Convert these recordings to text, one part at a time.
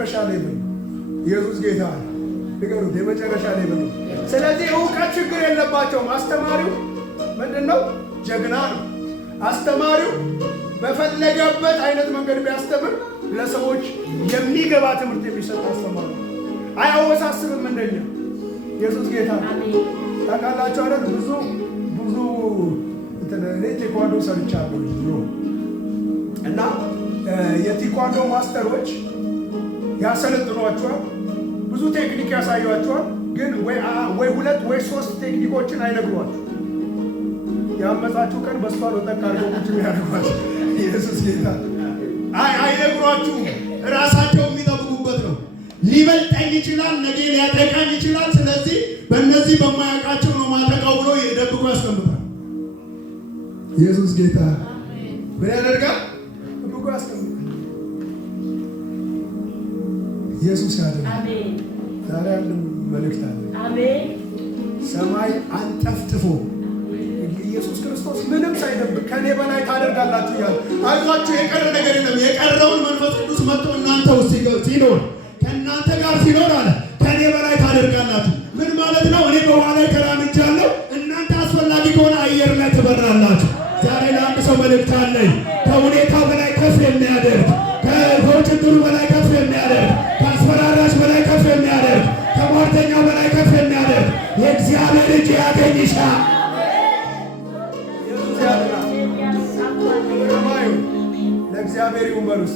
ሌቭል ኢየሱስ ጌታ ንገሩት፣ የመጨረሻ ሌቭል። ስለዚህ እውቀት ችግር የለባቸውም። አስተማሪው ምንድነው? ጀግና ነው። አስተማሪው በፈለገበት አይነት መንገድ ቢያስተምር ለሰዎች የሚገባ ትምህርት የሚሰጥ አስተማሪ አያወሳስብም። እንደኛ ኢየሱስ ጌታ ታውቃላችሁ አይደል? ብዙ እኔ ቴኳንዶ ሰርቻለሁ እና የቴኳንዶ ማስተሮች ያሰለጥኗቸዋል፣ ብዙ ቴክኒክ ያሳያቸዋል። ግን ወይ ሁለት ወይ ሶስት ቴክኒኮችን አይነግሯችሁ። ያመጻችሁ ቀን በሷ ነው ተቃርገው ቁጭ ያደርጓችሁ። ኢየሱስ ጌታ አይነግሯችሁ። ራሳቸው የሚጠብቁበት ነው። ሊበልጠኝ ይችላል፣ ነገ ሊያጠቃኝ ይችላል። ስለዚህ በእነዚህ በማያውቃቸው ነው ማጠቃው ብሎ የደብቆ ያስቀምጣል። ኢየሱስ ጌታ ምን ያደርጋል? ደብቆ ያስቀምጣል። ኢየሱስ ያድናል። አሜን። ዛሬ አንድ መልእክት አለ። አሜን። ሰማይ አንጠፍጥፎ ኢየሱስ ክርስቶስ ምንም ሳይደብቅ ከኔ በላይ ታደርጋላችሁ እያለ አይዟችሁ፣ የቀረ ነገር የለም። የቀረውን መንፈስ ቅዱስ መጥቶ እናንተ ውስጥ ሲኖር ከእናንተ ጋር ሲኖር አለ ከኔ በላይ ታደርጋላችሁ። ምን ማለት ነው? እኔ በውሃ ላይ ተራምጃለሁ፣ እናንተ አስፈላጊ ከሆነ አየር ላይ ትበራላችሁ። ዛሬ ለአንድ ሰው መልእክት አለኝ። ከሁኔታው በላይ ከፍ የሚያደርግ ከችግሩ በላይ ከፍ የሚያደርግ ከአስፈራራሽ በላይ ከፍ የሚያደርግ ከሟርተኛው በላይ ከፍ የሚያደርግ የእግዚአብሔር እጅ ያገኝሻል። ለእግዚአብሔር ይውመሩስ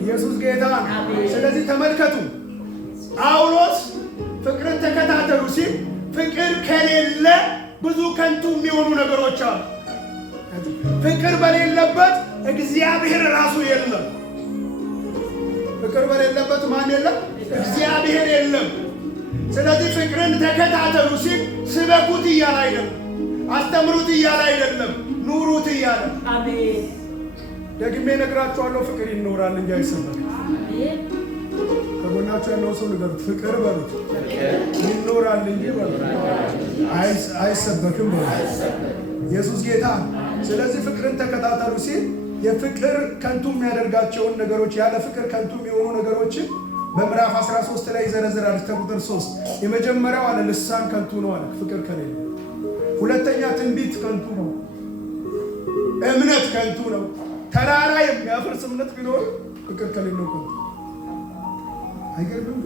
ኢየሱስ ጌታ። ስለዚህ ተመልከቱ፣ ጳውሎስ ፍቅርን ተከታተሉ ሲል ፍቅር ከሌለ ብዙ ከንቱ የሚሆኑ ነገሮች አሉ። ፍቅር በሌለበት እግዚአብሔር ራሱ የለም። ፍቅር በሌለበት ማን የለም? እግዚአብሔር የለም። ስለዚህ ፍቅርን ተከታተሉ ሲል ስበኩት እያለ አይደለም፣ አስተምሩት እያለ አይደለም፣ ኑሩት እያለ። አሜን። ደግሜ እነግራችኋለሁ፣ ፍቅር ይኖራል እንጂ አይሰበክም። ከጎናችሁ ያለው ሰው ንገሩት፣ ፍቅር በሉት፣ ይኖራል እንጂ በሉት፣ አይሰበክም በሉት። ኢየሱስ ጌታ። ስለዚህ ፍቅርን ተከታተሉ ሲል የፍቅር ከንቱ የሚያደርጋቸውን ነገሮች፣ ያለ ፍቅር ከንቱ የሚሆኑ ነገሮችን በምዕራፍ 13 ላይ ይዘረዝራል። ከቁጥር 3 የመጀመሪያው አለ ልሳን ከንቱ ነው አለ፣ ፍቅር ከሌለ። ሁለተኛ ትንቢት ከንቱ ነው፣ እምነት ከንቱ ነው። ተራራ የሚያፈርስ እምነት ቢኖር ፍቅር ከሌለው ከንቱ። አይገርምም?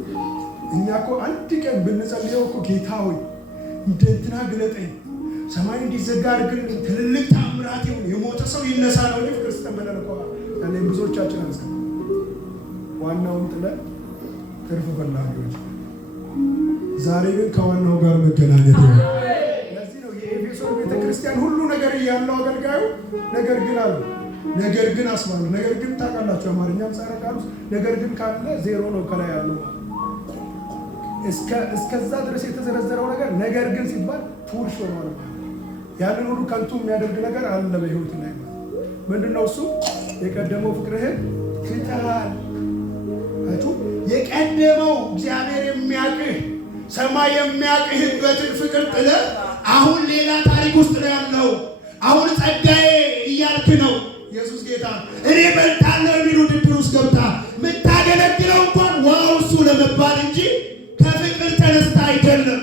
እኛ እኮ አንድ ቀን ብንጸልየው እኮ ጌታ ሆይ እንደ እንትና ግለጠኝ፣ ሰማይ እንዲዘጋ አድርግልኝ፣ ትልልቅ ታምራት ይሁን፣ የሞተ ሰው ይነሳ ነው እንጂ ፍቅር ስተመለለ እኮ ያለ ብዙዎቻችን አንስከ ዋናውን ጥለን ትርፍ ፈላጊዎች። ዛሬ ግን ከዋናው ጋር መገናኘት ነው። ለዚህ ነው የኤፌሶን ቤተክርስቲያን ሁሉ ነገር እያለው አገልጋዩ ነገር ግን አሉ፣ ነገር ግን አስባሉ፣ ነገር ግን ታውቃላችሁ፣ አማርኛም ጻረ ቃል ውስጥ ነገር ግን ካለ ዜሮ ነው ከላይ ያለው። እስከዛ ድረስ የተዘረዘረው ነገር ግን ሲባል ፉርሽ ሆኗል። ያንን ሁሉ ከንቱ የሚያደርግ ነገር አለ በህይወት ላይ። ምንድነው እሱ? የቀደመው ፍቅርህን ትተሃል። የቀደመው እግዚአብሔር የሚያቅህ ሰማይ የሚያቅህበትን ፍቅር ጥለህ አሁን ሌላ ታሪክ ውስጥ ነው ያለው። አሁን ጸጋዬ እያልክ ነው። ኢየሱስ ጌታ። እኔ በልጣለሁ የሚሉ ውድድር ውስጥ ገብታ የምታገለግለው እንኳን ዋው እሱ ለመባል እንጂ ከፍቅር ተነስታ አይደለም።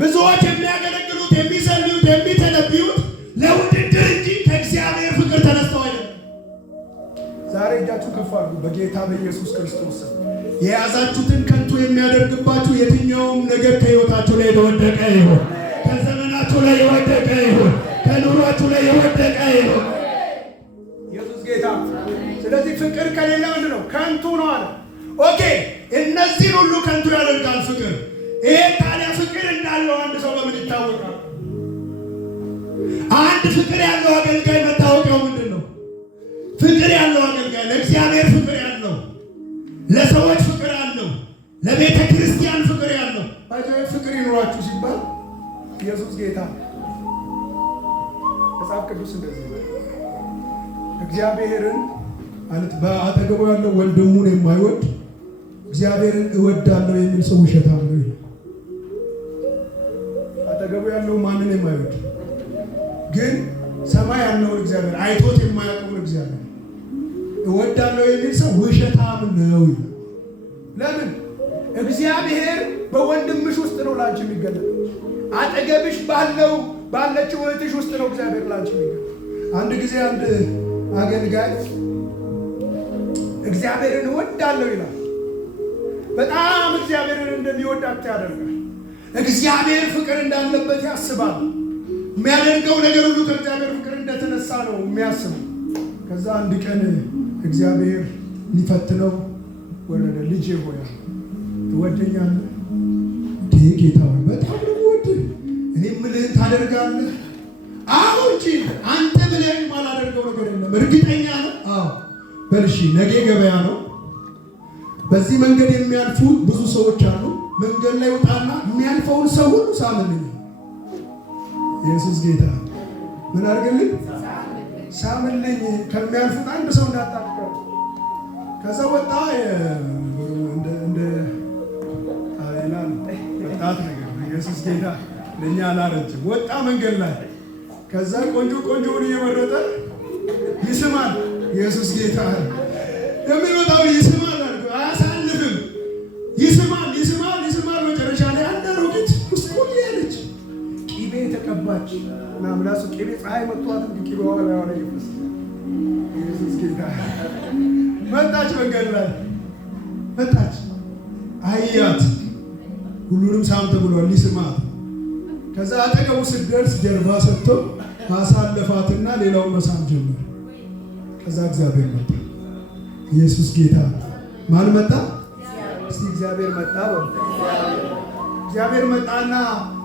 ብዙዎች የሚያገለግሉት፣ የሚሰልዩት፣ የሚተነብዩት ለውድድር እንጂ ከእግዚአብሔር ፍቅር ተነስተው አይደለም። ዛሬ እጃችሁ ከፍ አድርጉ በጌታ በኢየሱስ ክርስቶስ። የያዛችሁትን ከንቱ የሚያደርግባችሁ የትኛውም ነገር ከህይወታችሁ ላይ የወደቀ ይሁን፣ ከዘመናችሁ ላይ የወደቀ ይሁን፣ ከኑሯችሁ ላይ የወደቀ ይሁን። ኢየሱስ ጌታ። ስለዚህ ፍቅር ከሌለ ምንድን ነው? ከንቱ ነው አለ። ኦኬ፣ እነዚህን ሁሉ ከንቱ ያደርጋል ፍቅር። ይሄ ታዲያ ፍቅር እንዳለው አንድ ሰው በምን ይታወቃል? አንድ ፍቅር ያለው አገልጋይ መታወቂያው ምንድን ነው? ፍቅር ያለው አገልጋይ ለእግዚአብሔር ፍቅር ያለው፣ ለሰዎች ፍቅር ያለው፣ ለቤተ ክርስቲያን ፍቅር ያለው። ፍቅር ይኖራችሁ ሲባል ኢየሱስ ጌታ። መጽሐፍ ቅዱስ እንደዚህ ነው። እግዚአብሔርን ማለት በአጠገቡ ያለው ወንድሙን የማይወድ እግዚአብሔርን እወዳለሁ የሚል ሰው ውሸታም ነው ይላል። አጠገቡ ያለው ማንን የማይወድ ግን ሰማይ ያለውን እግዚአብሔር አይቶት የማያውቀውን እግዚአብሔር እወዳለሁ የሚል ሰው ውሸታም ነው። ለምን? እግዚአብሔር በወንድምሽ ውስጥ ነው ላንቺ የሚገለጥ። አጠገብሽ ባለችው እህትሽ ውስጥ ነው እግዚአብሔር ላንቺ የሚገለጥ። አንድ ጊዜ አንድ አገልጋይ እግዚአብሔርን እወዳለሁ ይላል። በጣም እግዚአብሔርን እንደሚወዳት ያደርጋል። እግዚአብሔር ፍቅር እንዳለበት ያስባል። የሚያደርገው ነገር ሁሉ ከእግዚአብሔር ፍቅር እንደተነሳ ነው የሚያስበው። ከዛ አንድ ቀን እግዚአብሔር ሊፈትነው ወረደ። ልጄ ሆይ ትወደኛለህ? ጌታ ሆይ በጣም ነው የምወድህ። እኔ የምልህን ታደርጋለህ? አዎ እንጂ አንተ ብለኸኝ ማላደርገው ነገር የለም። እርግጠኛ ነህ? አዎ። በል እሺ፣ ነገ ገበያ ነው። በዚህ መንገድ የሚያልፉ ብዙ ሰዎች አሉ። መንገድ ላይ ውጣና የሚያልፈውን ሰው ሁሉ ሳምልኝ። ኢየሱስ ጌታ። ምን አድርግልኝ? ሳምልኝ። ከሚያልፉት አንድ ሰው እንዳታቀር። ከዛ ወጣ። እንደ አላል ወጣት ነገር ኢየሱስ ጌታ። ለኛ አላረጅም። ወጣ መንገድ ላይ። ከዛ ቆንጆውን እየመረጠ ይስማል። ኢየሱስ ጌታ። የሚመጣው ይስማል፣ አያሳልፍም። ይስማል። መጨረሻ ላይ አንድ አሮጊት ውስጥ ያለች ቂቤ ተቀባች እና ምላሱ ቂቤ ፀሐይ መጥቷት ቂቤዋ ላይ ይፈስ። ኢየሱስ ጌታ። መጣች፣ መንገድ ላይ መጣች። አያት። ሁሉንም ሳም ተብሏል፣ ሊስማት። ከዛ አጠገቡ ስትደርስ ጀርባ ሰጥቶ ማሳለፋትና ሌላውን መሳም ጀመረ። ከዛ እግዚአብሔር መጣ። ኢየሱስ ጌታ። ማን መጣ? እስቲ እግዚአብሔር መጣ። እግዚአብሔር መጣና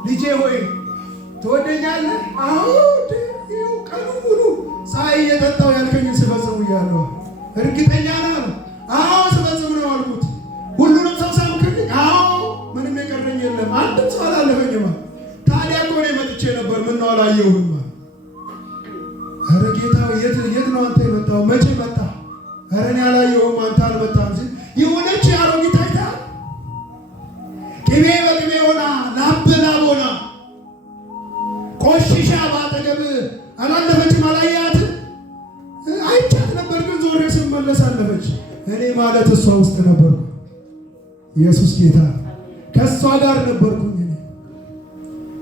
ልጄ ሆይ ትወደኛለህ? አዎ። ይኸው ቀኑ ሙሉ ፀሐይ እየጠጣሁ ያልከኝን ስፈጽም እያለሁ እርግጠኛ ነህ? አዎ ስፈጽም ነው አልኩት። ሁሉንም ሰው ሳምክልኝ? አዎ ምንም የቀረኝ የለም፣ አንድም ሰው አላለፈኝም። ታዲያ እኮ እኔ መጥቼ ነበር፣ ምነው አላየሁህም? ኧረ ጌታ የት ነው አንተ የመጣው? መቼ መጣ? ኧረ እኔ አላየሁም፣ አንተ አልመጣም ሲል የሆነች አሮጊት አይተሃል? ቅቤ በቅቤ ሆና ላብ ሆና ቆሽሻ በአጠገብ አላለፈችም? አላያትም? አይቻት ነበር፣ ግን ዞሬ ስመለስ አለፈች። እኔ ማለት እሷ ውስጥ ነበርኩ። ኢየሱስ ጌታ። ከእሷ ጋር ነበርኩኝ።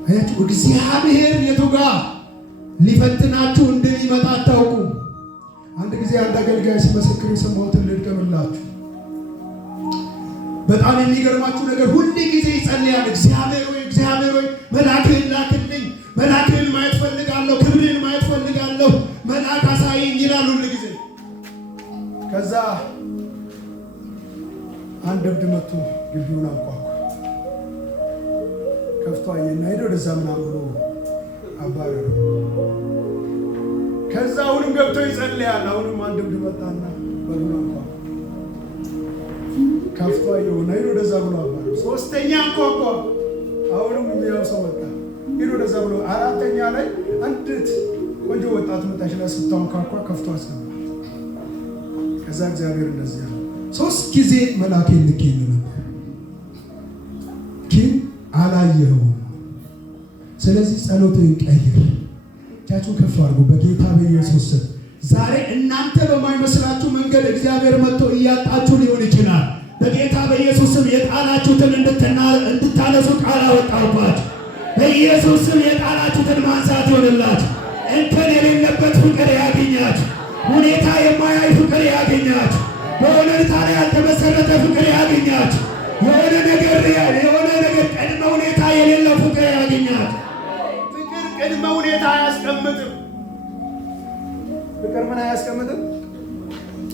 አያችሁ፣ እግዚአብሔር የቱ ጋር ሊፈትናችሁ እንደሚመጣ አታውቁም። አንድ ጊዜ አንድ አገልጋይ ሲመሰክር የሰማሁትን ልድገምላችሁ። በጣም የሚገርማችሁ ነገር ሁል ጊዜ ይጸልያል። እግዚአብሔር ሆይ መልአክህን ላክልኝ፣ መልአክህን ማየት ፈልጋለሁ፣ ክብርህን ማየት ፈልጋለሁ፣ መልአክ አሳይኝ ይላል ሁል ጊዜ። ከዛ አንድ እብድ መጥቶ ግቢውን አንኳኳ። ከፍቶ አየና ሄዶ ወደዛ ምናምን ብሎ አባረረው። ከዛ አሁንም ገብቶ ይጸልያል። አሁንም አንድ እብድ መጣና በሩን አንኳኳ። ከፍቶ አየውና ሄዶ ወደዛ ብሎ አባረረው። ሶስተኛ አንኳኳ። አሁንም ያው ሰው መጣ። ሄዶ ወደዛ ብሎ አራተኛ ላይ አንዲት ቆንጆ ወጣት መጣች። ላይ ስታንኳኳ ከፍቶ አስገባ። ከዛ እግዚአብሔር እንደዚህ ያለ 3 ጊዜ መልአኬን ልኬልህ ነበር፣ ግን አላየኸውም። ስለዚህ ጸሎትህን ቀይር። እጃችሁን ከፍ አድርጉ በጌታ በኢየሱስ ስም። ዛሬ እናንተ በማይመስላችሁ መንገድ እግዚአብሔር መጥቶ እያጣችሁ ሊሆን ይችላል። በጌታ በኢየሱስ ስም የጣላችሁትን እንድታነሱ ቃል አወጣሁባችሁ። በኢየሱስ ስም የጣላችሁትን ማንሳት ይሆንላችሁ። እንከን የሌለበት ፍቅር ያገኛችሁ። ሁኔታ የማያይ ፍቅር ያገኛችሁ። በሁኔታ ላይ ያልተመሰረተ ፍቅር ያገኛችሁ። የሆነ ነገር ቅድመ ሁኔታ የሌለው ፍቅር ያገኛችሁ። ፍቅር ቅድመ ሁኔታ አያስቀምጥም። ፍቅር ምን አያስቀምጥም?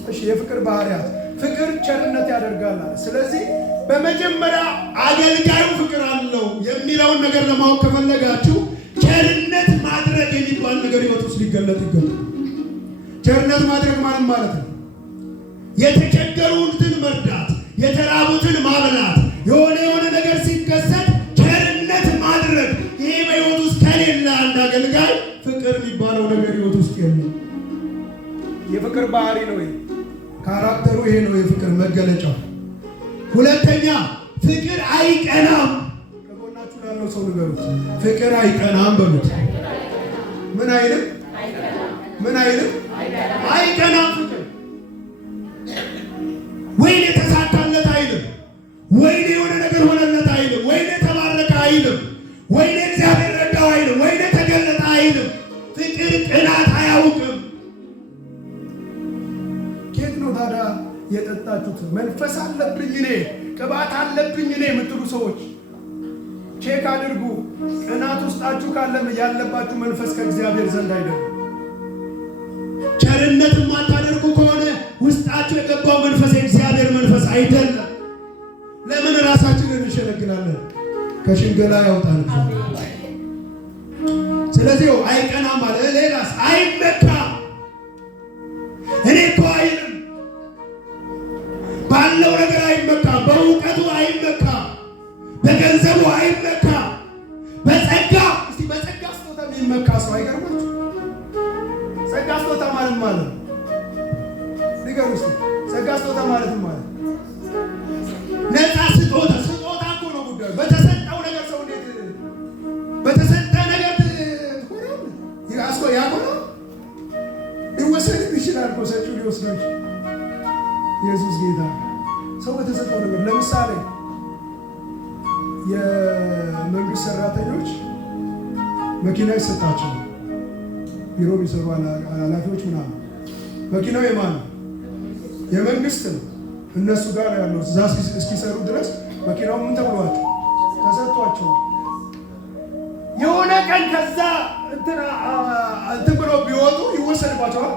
እሺ፣ የፍቅር ባህሪያት ፍቅር ቸርነት ያደርጋል። ስለዚህ በመጀመሪያ አገልጋዩ ፍቅር አለው የሚለውን ነገር ለማወቅ ከፈለጋችሁ ቸርነት ማድረግ የሚባል ነገር ሕይወት ውስጥ ሊገለጥ ይገባል። ቸርነት ማድረግ ማለት ነው የተቸገሩትን መርዳት፣ የተራቡትን ማብላት፣ የሆነ ነገር ሲከሰት ቸርነት ማድረግ። ይሄ በሕይወት ውስጥ ከሌለ አንድ አገልጋይ ፍቅር የሚባለው ነገር ሕይወት ውስጥ የለም። የፍቅር ባህሪ ነው። ካራክተሩ ይሄ ነው፣ የፍቅር መገለጫው። ሁለተኛ ፍቅር አይቀናም። ከጎናችሁ ላለው ሰው ንገሩት፣ ፍቅር አይቀናም በሉት። ምን አይልም? አይቀናም። ፍቅር ወይኔ ተሳካለት አይልም። ወይኔ የሆነ ነገር ሆነለት አይልም። ወይኔ ተባረከ አይልም። ወይኔ እግዚአብሔር ረዳው አይልም። ወይኔ ተገለጠ አይልም። ፍቅር ቅናት አያውቅም። ኬት ነው ታዲያ የጠጣችሁት? መንፈስ አለብኝ እኔ ቅባት አለብኝ እኔ የምትሉ ሰዎች ቼክ አድርጉ። ቅናት ውስጣችሁ ካለም ያለባችሁ መንፈስ ከእግዚአብሔር ዘንድ አይደለም። ቸርነት የማታደርጉ ከሆነ ውስጣችሁ የገባው መንፈስ የእግዚአብሔር መንፈስ አይደለም። ለምን ራሳችንን እንሸነግላለን? ከሽንገላ ያውጣል። ስለዚህ አይቀናም አለ። ሌላስ አይመካም። እኔ እኮ አይልም። ባለው ነገር አይመካም። በእውቀቱ አይመካም። በገንዘቡ አይመካም። በጸጋ እስቲ በጸጋ ስጦታ የሚመካ ሰው አይገርማችሁ? ጸጋ ስጦታ ማለት ማለት ንገሩ እስቲ። ጸጋ ስጦታ ማለት ማለት ነፃ ስጦታ እኮ ነው ጉዳዩ። በተሰጠው ነገር ሰው እንዴት በተሰጠ ነገር ያቆነ ሊወሰድም ይችላል እኮ ሰጪው ሊወስደው ይችላል። ኢየሱስ ጌታ። ሰው በተሰጠው ነገር ለምሳሌ የመንግስት ሰራተኞች መኪና ይሰጣቸው፣ ቢሮ የሚሰሩ ኃላፊዎች ምናምን። መኪናው የማን ነው? የመንግስት ነው። እነሱ ጋር ያለው እዛ እስኪሰሩ ድረስ መኪናው ምን ተብሏቸው ተሰጥቷቸው፣ የሆነ ቀን ከዛ እንትን ብሎ ቢወጡ ይወሰድባቸዋል።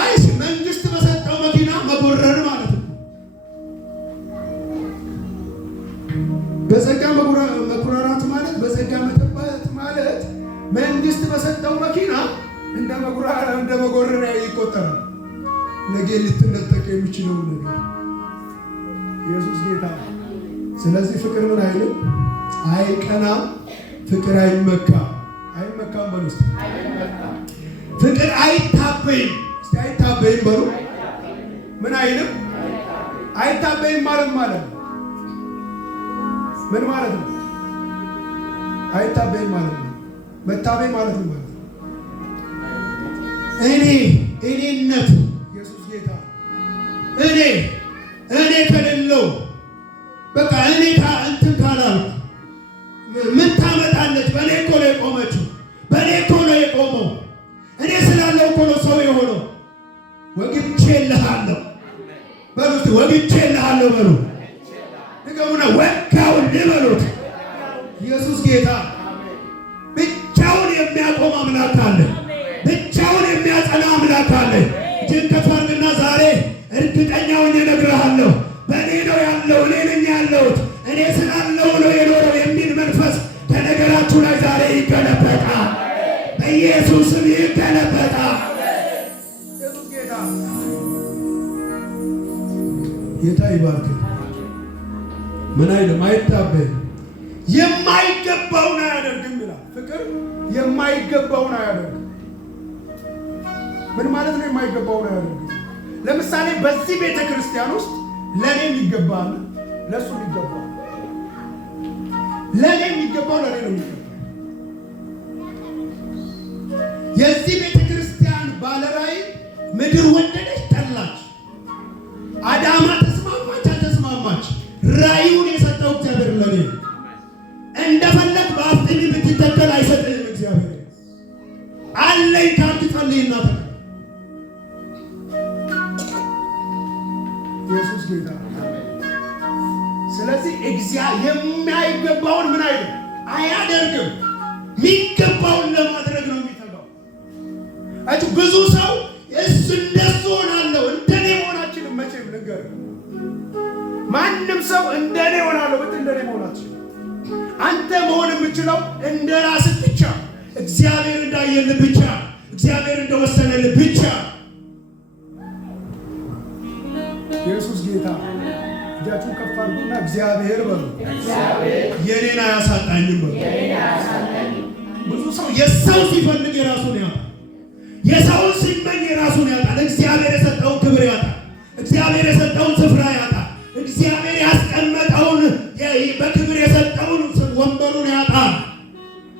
አይሽ መንግስት በሰጠው መኪና መጎረር ማለት ነው። በጸጋ መኩራራት ማለት በጸጋ መጠባት ማለት መንግስት በሰጠው መኪና እንደ መጎረሪያ ይቆጠራል። ነገ ልትነጠቅ የሚችለውን ነገር ኢየሱስ ጌታ። ስለዚህ ፍቅር ምን አይልም? አይቀናም። ፍቅር አይመካም። አይመካም በሉ እስቲ። ፍቅር አይታበይም። እስቲ አይታበይም በሉ። ምን አይልም? አይታበይም ማለት ማለት ምን ማለት ነው? አይታበይም ማለት ነው። መታበይ ማለት ነው ማለት እኔነት ኢየሱስ ጌታ እኔ ከሌለው በቃ እኔ እንትን ካላልኩ ምን ታመጣለች? በእኔ እኮ ነው የቆመችው። በእኔ እኮ ነው የቆመው። እኔ ስላለው እኮ ነው ሰው የሆነው። ወግቼልሃለሁ በሉ እስቲ። ወግቼልሃለሁ በሉ። ንገሙና ወጋውን ልበሉት። ኢየሱስ ጌታ። ብቻውን የሚያቆም አምላክ አለ። ብቻውን የሚያጸና አምላክ አለ። እጅን ከፍ አድርግና ዛሬ እርግጠኛውን እነግርሃለሁ፣ በእኔ ነው ያለው፣ እኔ ነኝ ያለሁት፣ እኔ ስላለው ነው የኖረው የሚል መንፈስ ከነገራችሁ ላይ ዛሬ ይገለበጣል። በኢየሱስም ይገለበጣል። ኢየሱስ ጌታ። ጌታ ይባርክ። ምን አይልም? አይታበይም። የማይገባውን አያደርግም ይላል። ፍቅር የማይገባውን አያደርግም። ምን ማለት ነው? የማይገባውን አያደርግም። ለምሳሌ በዚህ ቤተ ክርስቲያን ውስጥ ለእኔም ይገባል፣ ለእሱም ይገባል። ለእኔ የሚገባው ለእኔ ነው የሚገባው። የዚህ ቤተ ክርስቲያን ባለራዕይ ምድር ወደደች ጠላች፣ አዳማ ተስማማች አልተስማማች፣ ራዕዩን የሰጠው እግዚአብሔር ለእኔ ነው። እንደፈለግ በአፍጥኒ ብትተከል አይሰጥህም እግዚአብሔር። አለኝ ካልክ ጸልይና ኢየሱስ ጌታ። ስለዚህ የማይገባውን ምን አይልም? አያደርግም። የሚገባውን ለማድረግ ነው የሚተጋው። ብዙ ሰው እንደሱ ሆናለሁ እንደኔ መሆናችንም መቼም ነገር ማንም ሰው እንደኔ ሆናለሁ ብትል እንደኔ መሆናችን አንተ መሆን የምችለው እንደ ራስህ ብቻ፣ እግዚአብሔር እንዳየልህ ብቻ፣ እግዚአብሔር እንደወሰነልህ ብቻ። ኢየሱስ ጌታ። እጃችሁን ከፍ አድርጉና እግዚአብሔር በሉ። የኔን አያሳጣኝም በሉ። ብዙ ሰው የሰው ሲፈልግ የራሱን ያጣል። የሰውን ሲመኝ የራሱን ያጣል። እግዚአብሔር የሰጠውን ክብር ያጣል። እግዚአብሔር የሰጠውን ስፍራ ያጣል። እግዚአብሔር ያስቀመጠውን በክብር የሰጠውን ወንበሩን ያጣል።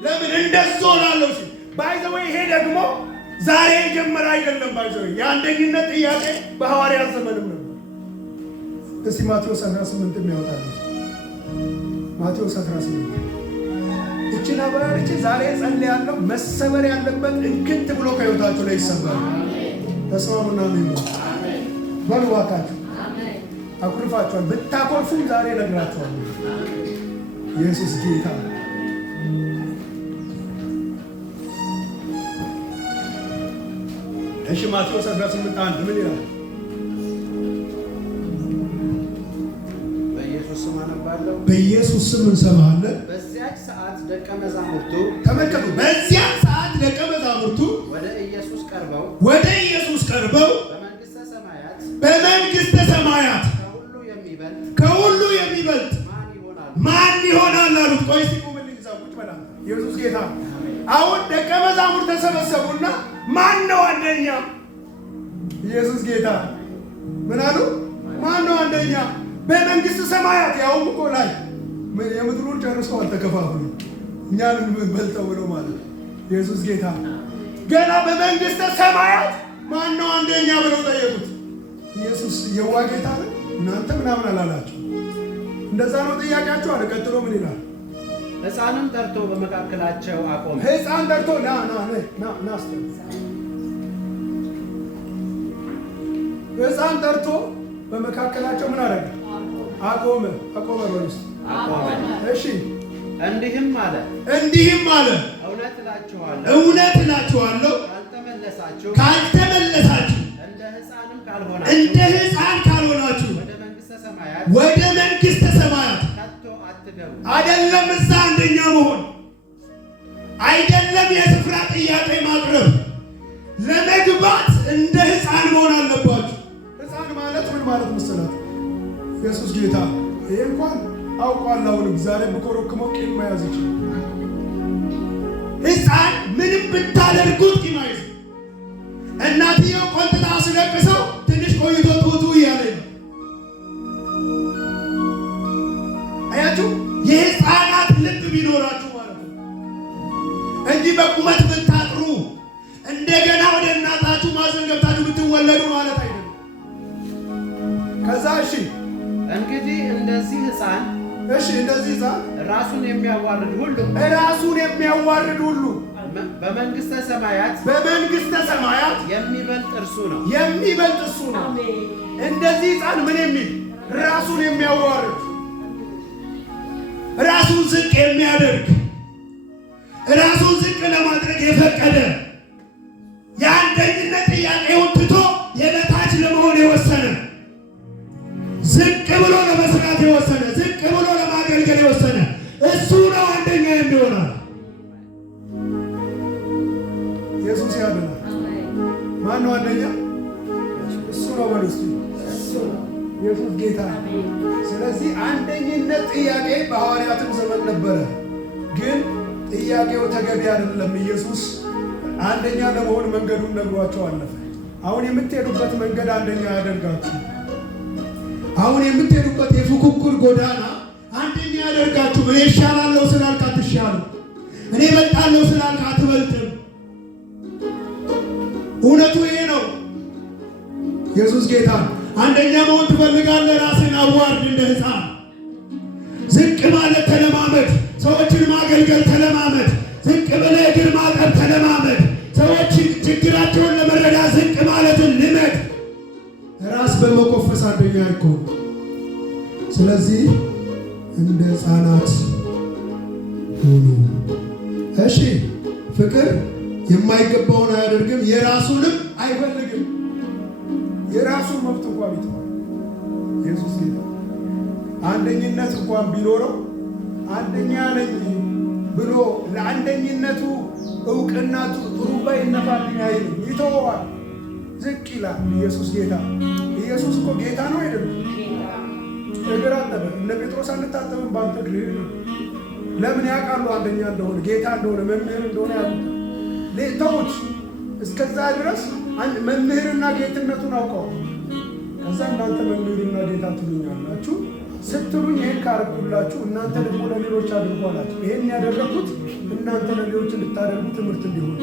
ለምን እንደሱ ላለው ሲል ባይዘው። ይሄ ደግሞ ዛሬ የጀመረ አይደለም። ባይዘው የአንደኝነት ጥያቄ በሐዋርያት ዘመንም ነበር። እስቲ ማቴዎስ 18 የሚያወጣል ማቴዎስ 18 እቺና ባሪች ዛሬ ጸልያለሁ መሰበር ያለበት እንክት ብሎ ከህይወታችሁ ላይ ይሰበራል። ተስማሙና ነው አሜን በልዋታችሁ አሜን። አኩርፋችኋል ብታኮርፉም ዛሬ ነግራችኋለሁ። ኢየሱስ ጌታ። እሺ ማቴዎስ 18:1 ምን ይላል? በኢየሱስ ስም እንሰማለን። በዚያች ሰዓት ደቀ መዛሙርቱ ተመልከቱ፣ በዚያች ሰዓት ደቀ መዛሙርቱ ወደ ኢየሱስ ቀርበው በመንግሥተ ሰማያት ከሁሉ የሚበልጥ ማን ይሆናል አሉት። ቆይ እስቲ ቁምልኝ እዛው ቁጭ በላ። ኢየሱስ ጌታ። አሁን ደቀ መዛሙርት ተሰበሰቡና ማን ነው አንደኛ? ኢየሱስ ጌታ። ምን አሉ? ማን ነው አንደኛ በመንግሥተ ሰማያት? ያውም እኮ ላይ የምድሩን ጨርሰው አልተከፋፈሉ እኛን በልጠው ብለው ማለት ነው። ኢየሱስ ጌታ። ገና በመንግሥተ ሰማያት ማን ነው አንደኛ ብለው ጠየቁት። ኢየሱስ የዋ ጌታ ነው እናንተ ምናምን አላላቸው። እንደዛ ነው ጥያቄያቸው አለ። ቀጥሎ ምን ይላል? ሕፃንም ጠርቶ በመካከላቸው አቆመ። ሕፃን ጠርቶ ና ሕፃን ጠርቶ በመካከላቸው ምን አደረገ? አቆመ ወይስ አቆመ? እሺ እንዲህም አለ እውነት እላችኋለሁ ካልተመለሳችሁ እንደ ሕፃን ካልሆናችሁ ወደ መንግሥተ ሰማያት አይደለም እዛ አንደኛ መሆን አይደለም የስፍራ ጥያቄ ማቅረብ ለመግባት እንደ ሕፃን መሆን አለባችሁ። ሕፃን ማለት ምን ማለት መሰላችሁ? ኢየሱስ ጌታ። ይሄ እንኳን አውቋል። አሁንም ዛሬ በኮረክሞ ቂም መያዝ ይችላል። ሕፃን ምንም ብታደርጉት ቂም አይዝ። እናትየው ቆንጥጣ አስለቅሰው ትንሽ ቆይቶ ጡቱ እያለ ነው። አያችሁ? የሕፃናት ልብ ቢኖራችሁ ማለት ነው እንጂ በቁመት ብታጥሩ እንደገና ወደ እናታችሁ ማዘን ገብታችሁ ብትወለዱ ማለት አይደለም። ከዛ እሺ እንግዲህ እንደዚህ ሕፃን ራሱን የሚያዋርድ ሁሉ በመንግሥተ ሰማያት የሚበልጥ እርሱ ነው። እንደዚህ ሕፃን ምን የሚል ራሱን የሚያዋርድ ራሱን ዝቅ የሚያደርግ ራሱን ዝቅ ለማድረግ የፈቀደ የአንደኝነት ጥያቄውን ትቶ የበታች ለመሆን የወሰነ ዝቅ ብሎ ለመስራት የወሰነ ዝቅ ብሎ ለማገልገል የወሰነ እሱ ነው አንደኛ የሚሆነው። ኢየሱስ ያድናል። ማን ነው አንደኛ? እሱ ነው። ወልስ ኢየሱስ ጌታ። ስለዚህ አንደኝነት ጥያቄ በሐዋርያትም ዘመን ነበረ፣ ግን ጥያቄው ተገቢ አይደለም። ኢየሱስ አንደኛ ለመሆን መንገዱን ነግሯቸው አለፈ። አሁን የምትሄዱበት መንገድ አንደኛ ያደርጋችሁ። አሁን የምትሄዱበት የፉክክር ጎዳና አንደኛ ያደርጋችሁ። እኔ እሻላለሁ ስላልክ አትሻልም። እኔ እበልጣለሁ ስላልክ አትበልጥም። እውነቱ ይሄ ነው። ኢየሱስ ጌታ። አንደኛ መሆን ትፈልጋለህ? ራስን አዋርድ። እንደ ሕፃን ዝቅ ማለት ተለማመድ። ሰዎችን ማገልገል ተለማመድ። ዝቅ ብለህ እግር ማጠብ ተለማመድ። ሰዎች ችግራቸውን ለመረዳት ዝቅ ማለትን ልመድ። ራስ በመኮፈስ አንደኛ አይኮን። ስለዚህ እንደ ሕፃናት ሁኑ። እሺ፣ ፍቅር የማይገባውን አያደርግም፣ የራሱንም አይፈልግም። የራሱን መብት እንኳን ይተዋል። ኢየሱስ ጌታ። አንደኝነት እንኳን ቢኖረው አንደኛ ነኝ ብሎ ለአንደኝነቱ እውቅና ጥሩምባ ይነፋልኝ አይልም፣ ይተወዋል፣ ዝቅ ይላል። ኢየሱስ ጌታ። ኢየሱስ እኮ ጌታ ነው አይደለም? እግር አጠበ። እነ ጴጥሮስ አንታጠብም በአንተ እግር። ለምን? ያውቃሉ አንደኛ እንደሆነ፣ ጌታ እንደሆነ፣ መምህር እንደሆነ ያሉት ተውት። እስከዛ ድረስ መምህርና ጌትነቱን አውቀዋል። ከዛ እናንተ መምህርና ጌታ ትሉኛላችሁ ስትሉኝ ይህን ካረኩላችሁ እናንተ ደግሞ ለሌሎች አድርጉ አላችሁ። ይህን ያደረኩት እናንተ ለሌሎች እንድታደርጉ ትምህርት እንዲሆን።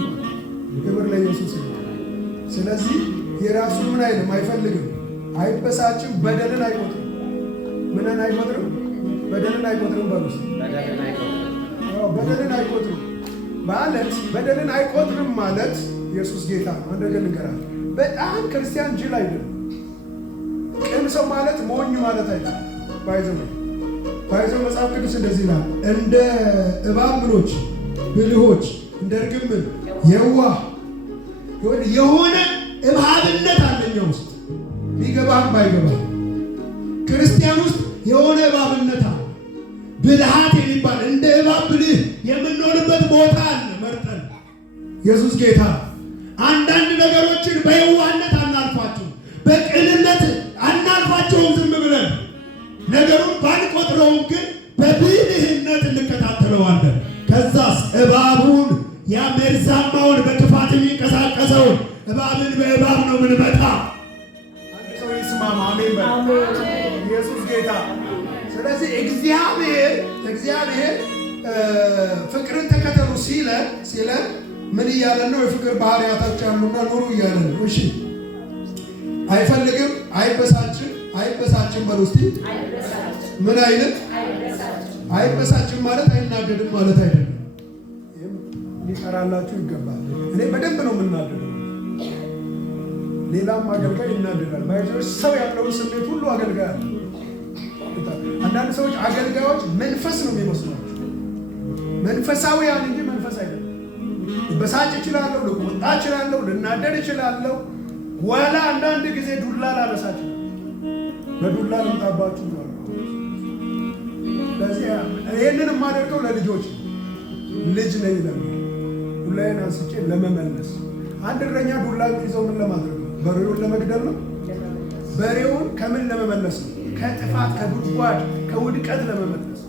ክብር ለኢየሱስ ይሁን። ስለዚህ የራሱን ምን አይልም፣ አይፈልግም፣ አይበሳጭም፣ በደልን አይቆጥርም። ምንን አይቆጥርም? በደልን አይቆጥርም። በሉስ በደልን አይቆጥርም ማለት በደልን አይቆጥርም ማለት ኢየሱስ ጌታ ነው። አንድ ነገር ንገራል። በጣም ክርስቲያን ጅል አይደለም። ቅን ሰው ማለት ሞኝ ማለት አይደለም። ባይዘው መጽሐፍ ቅዱስ እንደዚህ ይላል፣ እንደ እባብ ምኖች ብልሆች፣ እንደ ርግብ የዋህ የሆነ እባብነት አለኛ ውስጥ ቢገባም ባይገባም ክርስቲያን ውስጥ የሆነ እባብነት አለ። ብልሃት የሚባል እንደ እባብ ብልህ የምንሆንበት ቦታ አለ። መርጠን ኢየሱስ ጌታ አንዳንድ ነገሮችን በየዋህነት አናልፋቸው፣ በቅንነት አናልፋቸውም። ዝም ብለን ነገሩን ባንቆጥረውም ግን በብልህነት እንከታተለዋለን። ከዛስ እባቡን ያ መርዛማውን በክፋት የሚንቀሳቀሰውን እባብን በእባብ ነው ምንመታ። አንድ ሰው ይስማማ። አሜን። ኢየሱስ ጌታ። ስለዚህ እግዚአብሔር ፍቅርን ተከተሉ ሲለን ምን እያለን ነው? የፍቅር ባህሪያቶች አሉና ኑሩ እያለን ነው። እሺ አይፈልግም፣ አይበሳጭም በሉ እስቲ። ምን አይነት አይበሳጭም ማለት አይናደድም ማለት አይደለም። ሊቀራላችሁ ይገባል። እኔ በደንብ ነው የምናደደው። ሌላም አገልጋይ ይናደዳል። ባይዞች ሰው ያለውን ስሜት ሁሉ አገልጋይ አለ። አንዳንድ ሰዎች አገልጋዮች መንፈስ ነው የሚመስሏቸው፣ መንፈሳዊያን እንጂ መንፈስ አይደለም። ልበሳጭ እችላለሁ፣ ልቆጣ እችላለሁ፣ ልናደድ እችላለሁ። ወላ አንዳንድ ጊዜ ዱላ ላነሳችሁ በዱላ ልምጣባችሁ ነው። ስለዚህ ይህንን የማደርገው ለልጆች ልጅ ነኝ ለምን ዱላዬን አንስቼ ለመመለስ። አንድ እረኛ ዱላ ይዘው ምን ለማድረግ ነው? በሬውን ለመግደል ነው። በሬውን ከምን ለመመለስ ነው? ከጥፋት፣ ከጉድጓድ፣ ከውድቀት ለመመለስ።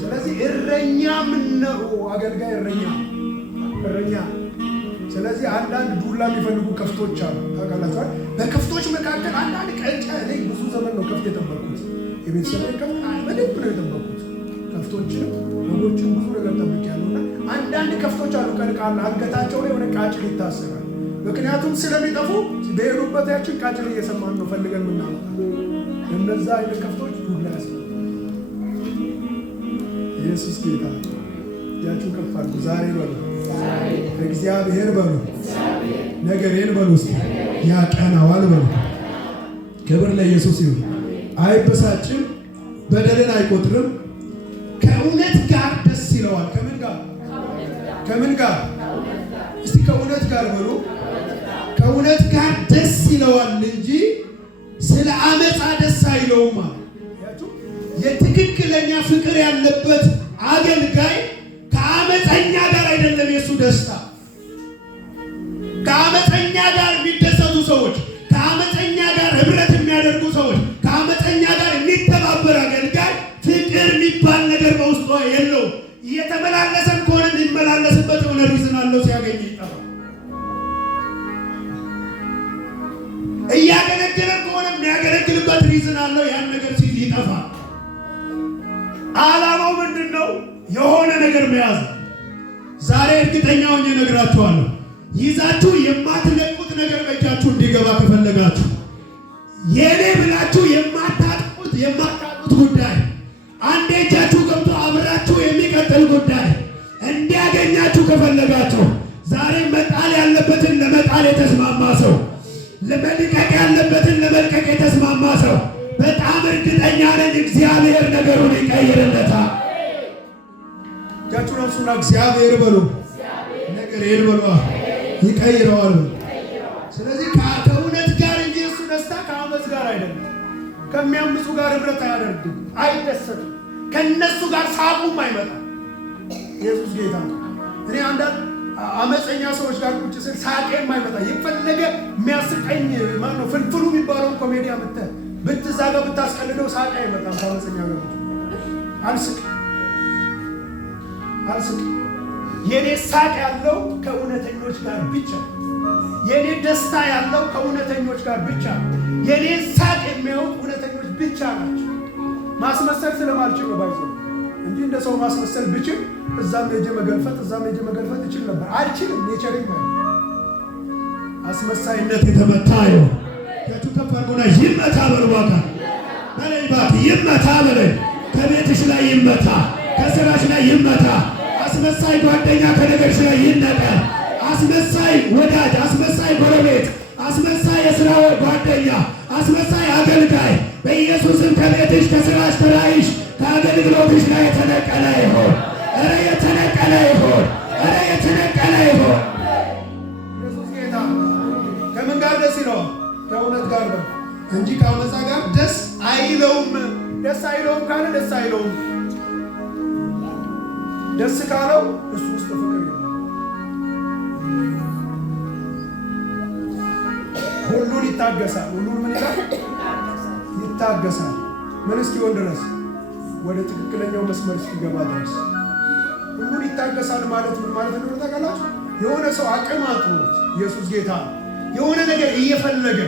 ስለዚህ እረኛ ምን ነው? አገልጋይ እረኛ። ስለዚህ አንዳንድ ዱላ የሚፈልጉ ከፍቶች አሉ። ታውቃላችኋል። በከፍቶች መካከል አንዳንድ ቀንጫ ላይ ብዙ ዘመን ነው ከፍት የጠበቁት። የቤተሰብ ከፍት በደንብ ነው የጠበቁት። ከፍቶችንም በጎችን ብዙ ነገር ጠብቄያለሁና አንዳንድ ከፍቶች አሉ ቀንቃላ አንገታቸው ላይ የሆነ ቃጭል ይታሰራል። ምክንያቱም ስለሚጠፉ በሄዱበት ያችን ቃጭል እየሰማን ነው ፈልገን ምናመጣ። እነዛ አይነት ከፍቶች ዱላ ያስፈልጋል። ኢየሱስ ጌታ። ያችሁ ከፍ አድርጉ። ዛሬ በሉ እግዚአብሔር በሉ ነገሬን በሉ እስቲ ያቀናዋል በሉ። ክብር ለኢየሱስ ይሁን። አይበሳጭም፣ በደልን አይቆጥርም፣ ከእውነት ጋር ደስ ይለዋል። ከምን ጋር እስቲ ከእውነት ጋር በሉ። ከእውነት ጋር ደስ ይለዋል እንጂ ስለ አመፃ ደስ አይለውም። የትክክለኛ ፍቅር ያለበት አገልጋይ ከአመፀኛ ጋር አይደለም የሱ ደስታ። ከአመፀኛ ጋር የሚደሰቱ ሰዎች፣ ከአመፀኛ ጋር ህብረት የሚያደርጉ ሰዎች፣ ከአመፀኛ ጋር የሚተባበር አገልጋይ ፍቅር የሚባል ነገር በውስጡ የለውም። እየተመላለሰም ከሆነ የሚመላለስበት የሆነ ሪዝን አለው። ሲያገኝ ይጠፋል። እያገለገለም ከሆነ የሚያገለግልበት ሪዝን አለው። ያን ነገር ሲይዝ ይጠፋል። ዓላማው ምንድን ነው? የሆነ ነገር መያዝ። ዛሬ እርግጠኛ ሆኜ እነግራችኋለሁ፣ ይዛችሁ የማትለቁት ነገር በእጃችሁ እንዲገባ ከፈለጋችሁ የኔ ብላችሁ የማታጡት ጉዳይ አንዴ እጃችሁ ገብቶ አብራችሁ የሚቀጥል ጉዳይ እንዲያገኛችሁ ከፈለጋችሁ ዛሬ መጣል ያለበትን ለመጣል የተስማማ ሰው፣ ለመልቀቅ ያለበትን ለመልቀቅ የተስማማ ሰው በጣም እርግጠኛ ነኝ እግዚአብሔር ነገሩን ይቀይርለታል። እጃችሁን አንሱና እግዚአብሔር በሉ ነገሬን በሉ ይቀይረዋል። ስለዚህ ከእውነት ጋር እንጂ የእሱ ደስታ ከአመፅ ጋር አይደለም። ከሚያምፁ ጋር ህብረት አያደርግም፣ አይደሰትም። ከነሱ ጋር ሳቁም አይመጣም። ኢየሱስ ጌታ ነው። እኔ አንዳንድ አመፀኛ ሰዎች ጋር ቁጭ ስል ሳቄም አይመጣ። የፈለገ የሚያስቀኝ ማነው ፍልፍሉ የሚባለውን ኮሜዲያ ብትዛጋ ብታስቀልደው ሳቄ አይመጣም። ከአመፀኛ ጋር አልስቅ። የኔ ሳቅ ያለው ከእውነተኞች ጋር ብቻ። የኔ ደስታ ያለው ከእውነተኞች ጋር ብቻ። የኔ ሳቅ የሚያዩት እውነተኞች ብቻ ናቸው። ማስመሰል ስለማልችል ነው ባይዘው እንጂ እንደ ሰው ማስመሰል ብችል እዛም ሄጄ መገልፈጥ እችል ነበር። አልችልም። ኔቸሪንግ ማለት አስመሳይነት የተመታ ነው። ከቱ ተፈርጎና ይመታ በርዋታ በላይ ባክ ይመታ በለኝ። ከቤትሽ ላይ ይመታ፣ ከስራሽ ላይ ይመታ። አስመሳይ ጓደኛ ከነገርሽ ላይ ይነቀል። አስመሳይ ወዳጅ፣ አስመሳይ ጎረቤት፣ አስመሳይ የሥራ ጓደኛ፣ አስመሳይ አገልጋይ በኢየሱስም ከቤትሽ፣ ከስራሽ፣ ከራይሽ፣ ከአገልግሎትሽ ላይ የተነቀለ ይሆን። ኧረ የተነቀለ ይሆን። ኧረ የተነቀለ ይሆን። ኢየሱስ ጌታ። ከምን ጋር ደስ ይለዋል? ከእውነት ጋር ነው እንጂ ከአመፃ ጋር ደስ አይለውም። ደስ አይለውም ካለ ደስ አይለውም። ደስ ካለው እሱ ውስጥ ፍቅር የለም። ሁሉን ይታገሳል። ሁሉን ምን ይላል? ይታገሳል። ምን እስኪሆን ድረስ? ወደ ትክክለኛው መስመር እስኪገባ ድረስ። ሁሉን ይታገሳል ማለት ምን ማለት እንደሆነ ታውቃላችሁ? የሆነ ሰው አቅም አጥሮት ኢየሱስ ጌታ የሆነ ነገር እየፈለገ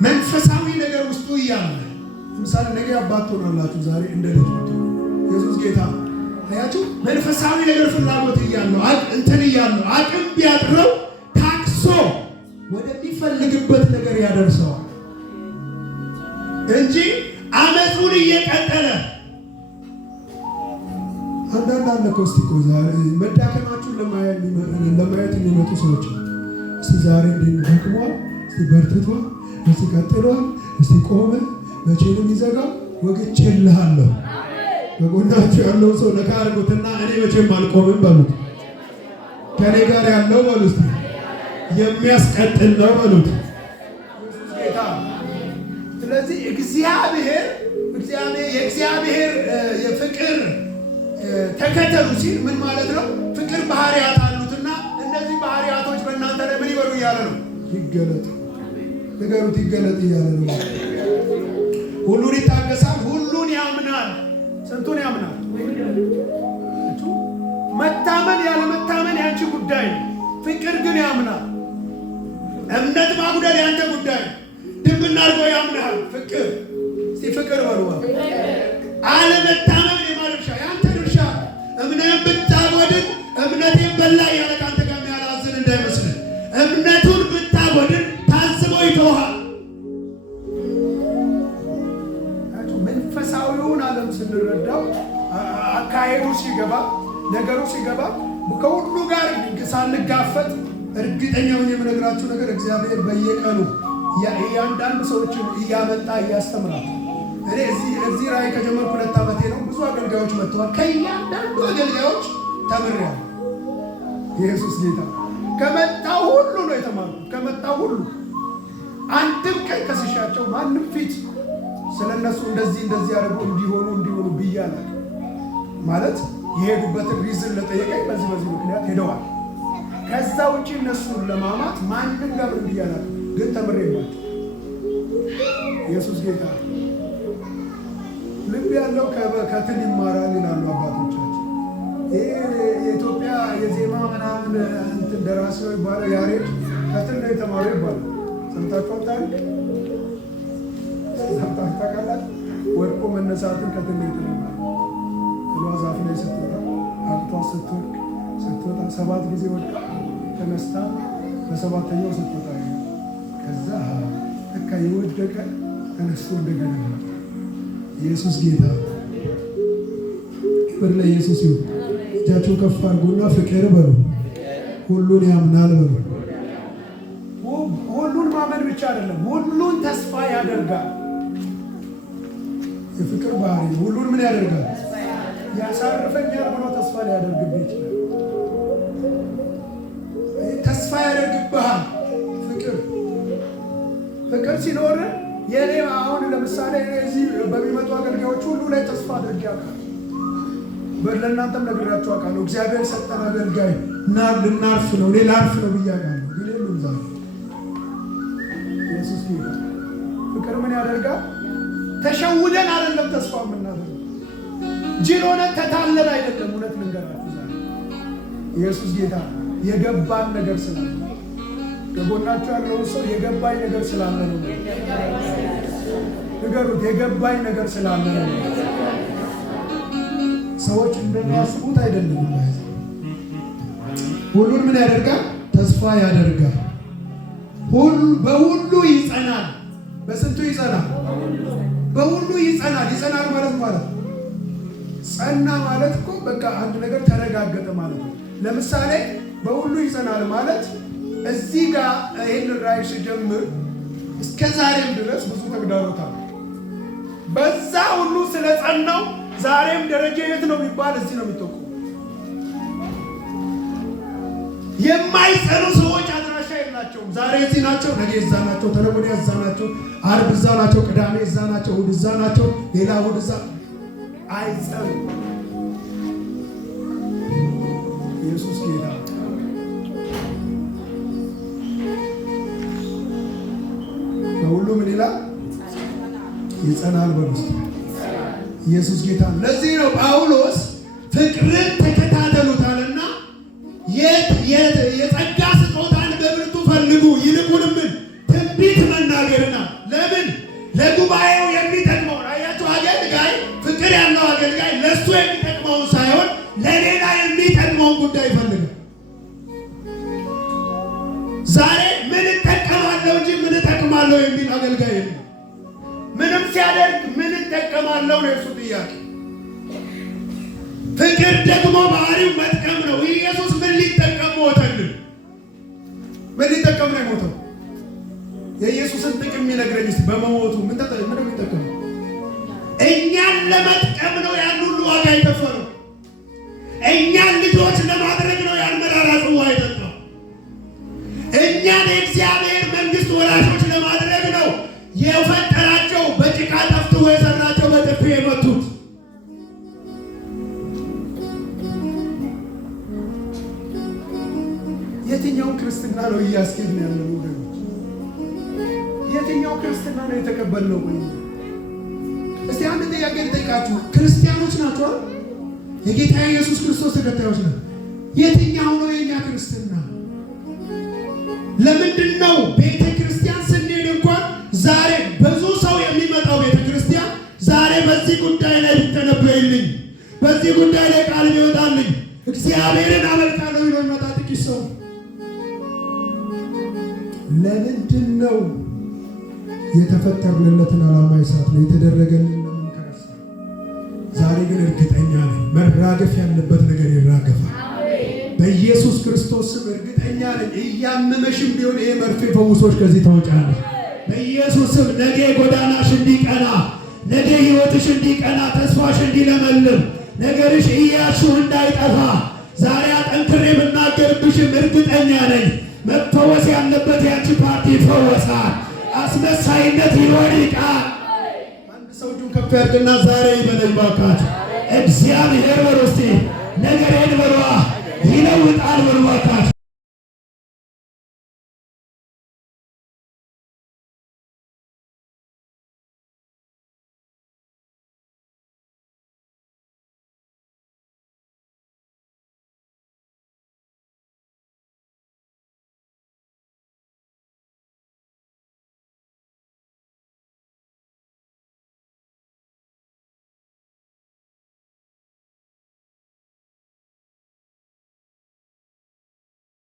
መንፈሳዊ ነገር ውስጡ እያለ ለምሳሌ ነገ አባት ትሆናላችሁ፣ ዛሬ እንደ ልጅ ኢየሱስ ጌታ አያችሁ። መንፈሳዊ ነገር ፍላጎት እያለው እንትን እያለው አቅም ቢያጥረው ታክሶ ወደሚፈልግበት ነገር ያደርሰዋል እንጂ አመፁን እየቀጠለ አንዳንድ አለ እኮ። እስቲ ቆይ ዛሬ መዳከማችሁን ለማየት የሚመጡ ሰዎች እስቲ ዛሬ እንዴት ደክሟል፣ እስቲ በርትቷል፣ እስቲ ቀጥሏል፣ እስቲ ቆመ፣ መቼ ነው የሚዘጋው? ወግቼልሃለሁ። በጎናችሁ ያለው ሰው ነካ አድርጉትና እኔ መቼም አልቆምም በሉት። ከኔ ጋር ያለው በሉት የሚያስቀጥል ነው በሉት። ጌታ ስለዚህ የእግዚአብሔር የፍቅር ተከተሉ ሲል ምን ማለት ነው? ፍቅር ባህሪያት አሉትና እነዚህ ባህሪያቶች በእናንተ ላይ ምን ይበሉ እያለ ነው? ይገለጡ። ንገሩት፣ ይገለጥ እያለ ነው። ሁሉን ይታገሳል፣ ሁሉን ያምናል። ስንቱን ያምናል? መታመን ያለ መታመን ያንቺ ጉዳይ ነው። ፍቅር ግን ያምናል። እምነት ማጉደል ያንተ ጉዳይ ነው። ድብና አድርጎ ያምናል። ፍቅር እስቲ ፍቅር በሉ። አለመታመን የማድረሻ ያንተ ድርሻ። እምነትን ብታጎድል እምነቴን በላ ያለ ካንተ ጋር የሚያላዝን እንዳይመስልህ። እምነቱን ብታጎድል ታዝቦ ይተውሃል። መንፈሳዊውን ዓለም ስንረዳው አካሄዱ ሲገባ ነገሩ ሲገባ ከሁሉ ጋር ሳንጋፈጥ እርግጠኛውን የምነግራችሁ ነገር እግዚአብሔር በየቀኑ እያንዳንዱ ሰዎችን እያመጣ እያስተምራል። እኔ እዚህ ራእይ ከጀመርኩ 2 ዓመቴ ነው። ብዙ አገልጋዮች መጥተዋል። ከእያንዳንዱ አገልጋዮች ተምሬያለሁ። ኢየሱስ ጌታ። ከመጣው ሁሉ ነው የተማርኩት። ከመጣው ሁሉ አንድም ቀን ከስሻቸው ማንም ፊት ስለነሱ እንደዚህ ያደርጉ እንዲሆኑ ብያለሁ ማለት የሄዱበትን ሪዝን ለጠየቀኝ በዚህ ምክንያት ሄደዋል። ከዛ ውጪ እነሱን ለማማት ማንም ጋር ብያለሁ፣ ግን ተምሬባቸው። ኢየሱስ ጌታ። ልብ ያለው ከትን ይማራል ይላሉ አባቶቻችን። ይሄ የኢትዮጵያ የዜማ ምናምን እንትን ደራሲው ይባላል ያሬድ ከትን ነው የተማረው ይባላል። ሰምታችኋል? ታውቃላችሁ? ወድቆ መነሳትን ከትን ነው የተማረው። ዛፍ ላይ ስትወጣ አቅቷ ስትወጣ 7 ጊዜ ወድቃ ተነስታ በ7ኛው ስትወጣ ከዛ በቃ የወደቀ ተነስቶ እንደገና ኢየሱስ ጌታ። ክብር ለኢየሱስ ይሁን። እጃችሁን ከፍ አድርጉና ፍቅር በሉ። ሁሉን ያምናል በሉ። ሁሉን ማመን ብቻ አይደለም፣ ሁሉን ተስፋ ያደርጋል። የፍቅር ባህሪ ሁሉን ምን ያደርጋል? ያሳርፈኛል ብሎ ተስፋ ሊያደርግብህ ይችላል። ተስፋ ያደርግብሃል። ፍቅር ሲኖር የኔ አሁን ለምሳሌ እዚህ በሚመጡ አገልጋዮች ሁሉ ላይ ተስፋ አድርጌ አውቃለሁ። ለእናንተም ነግራችሁ አውቃለሁ። እግዚአብሔር ሰጠን አገልጋይ እና ልናርፍ ነው እኔ ላርፍ ነው ብዬ አውቃለሁ። ግን የሉም ዛሬ። ኢየሱስ ጌታ። ፍቅር ምን ያደርጋል? ተሸውደን አይደለም ተስፋ የምናደርገው፣ ጅል ሆነን ተታለን አይደለም። እውነት ልንገራችሁ ዛሬ ኢየሱስ ጌታ የገባን ነገር ስላለ ከጎናችሁ ያለው ሰው የገባኝ ነገር ስላለ ነው። ንገሩት፣ የገባኝ ነገር ስላለ ነው። ሰዎች እንደሚያስቡት አይደለም። ሁሉን ምን ያደርጋል? ተስፋ ያደርጋል። በሁሉ ይጸናል። በስንቱ ይጸናል? በሁሉ ይጸናል። ይጸናል ማለት ጸና ማለት እኮ በቃ አንድ ነገር ተረጋገጠ ማለት ነው። ለምሳሌ በሁሉ ይጸናል ማለት እዚህ ጋር ይህን ራእይ ስጀምር እስከ ዛሬም ድረስ ብዙ ተግዳሮት አለ። በዛ ሁሉ ስለ ጸናው ዛሬም ደረጃ የት ነው የሚባል እዚህ ነው የሚጠቁ። የማይጸኑ ሰዎች አድራሻ የላቸውም። ዛሬ እዚህ ናቸው፣ ነገ እዛ ናቸው፣ ተነገ ወዲያ እዛ ናቸው፣ ዓርብ እዛ ናቸው፣ ቅዳሜ እዛ ናቸው፣ እሑድ እዛ ናቸው፣ ሌላ እሑድ እዛ አይጸኑ። ኢየሱስ ጌታ። በሁሉ ምን ይላል? ይጸናል በሉስ። ኢየሱስ ጌታ። ለዚህ ነው ጳውሎስ ፍቅርን ተከታተሉታልና የጸጋ ስጦታን በብርቱ ፈልጉ፣ ይልቁንም ትንቢት መናገርና ለምን ለጉባኤው የሚጠቅመውን አያችሁ። አገልጋይ ፍቅር ያለው አገልጋይ ለእሱ የሚጠቅመውን ሳይሆን ለሌላ የሚጠቅመውን ጉዳይ ይፈልጋል። ዛሬ ምን እጠቀማለሁ እንጂ ምን እጠቅማለሁ የሚል አገልጋይ የለም። ምንም ሲያደርግ ምን እጠቀማለሁ ነው የእሱ ጥያቄ። ፍቅር ደግሞ ባህሪው መጥቀም ነው። ኢየሱስ ምን ሊጠቀም ሞተልን? ምን ሊጠቀም ነው የሞተው? የኢየሱስን ጥቅም የሚነግረኝ እስቲ በመሞቱ ምን የሚጠቀም? እኛን ለመጥቀም ነው ያን ሁሉ ዋጋ የከፈለው። እኛን ልጆች ለማድረግ ነው ያን መራራ ጽዋ የጠጣው። እኛን የእግዚአብሔር መንግሥት ወራሾች ለማድረግ ነው የፈጠራቸው በጭቃ ጠፍጥፎ የሰራቸው በጥፊ የመቱት። የትኛው ክርስትና ነው እያስኬድን ያለው ወገኖች? የትኛው ክርስትና ነው የተቀበልነው? ወይ እስቲ አንድ ጥያቄ ልጠይቃችሁ። ክርስቲያኖች ናቸው፣ የጌታ ኢየሱስ ክርስቶስ ተከታዮች ናቸው። የትኛው ነው የኛ ክርስትና? ለምንድን ነው ቤተ ክርስቲያን ስንሄድ እንኳን ዛሬ ብዙ ሰው የሚመጣው ቤተ ክርስቲያን ዛሬ በዚህ ጉዳይ ላይ ቢተነበይልኝ፣ በዚህ ጉዳይ ላይ ቃል ቢወጣልኝ፣ እግዚአብሔርን አመልካለሁ ብሎ የሚመጣ ጥቂት ሰው። ለምንድን ነው የተፈጠርንለትን ዓላማ ይሳት ነው የተደረገልን ለምን ከረሳ? ዛሬ ግን እርግጠኛ ነኝ መራገፍ ያለበት ነገር ይራገፋል። በኢየሱስ ክርስቶስ ስም እርግጠኛ ነኝ። እያመመሽም ቢሆን ይሄ መርፌ ፈውሶች ከዚህ ታወጫለሽ። በኢየሱስ ስም ነገ ጎዳናሽ እንዲቀና፣ ነገ ሕይወትሽ እንዲቀና፣ ተስፋሽ እንዲለመልም፣ ነገርሽ እያልሽው እንዳይጠፋ ዛሬ አጠንክሬ ብናገርብሽም እርግጠኛ ነኝ መፈወስ ያለበት ያንቺ ፓርቲ ይፈወሳል። አስመሳይነት ይወድቃል። አንድ ሰው እጁን ከፍ ያድርግና ዛሬ ይበለኝ ባካችሁ። እግዚአብሔር በሉ እስቲ ነገሬን በሏ ይለውጣል በሉ ባካችሁ።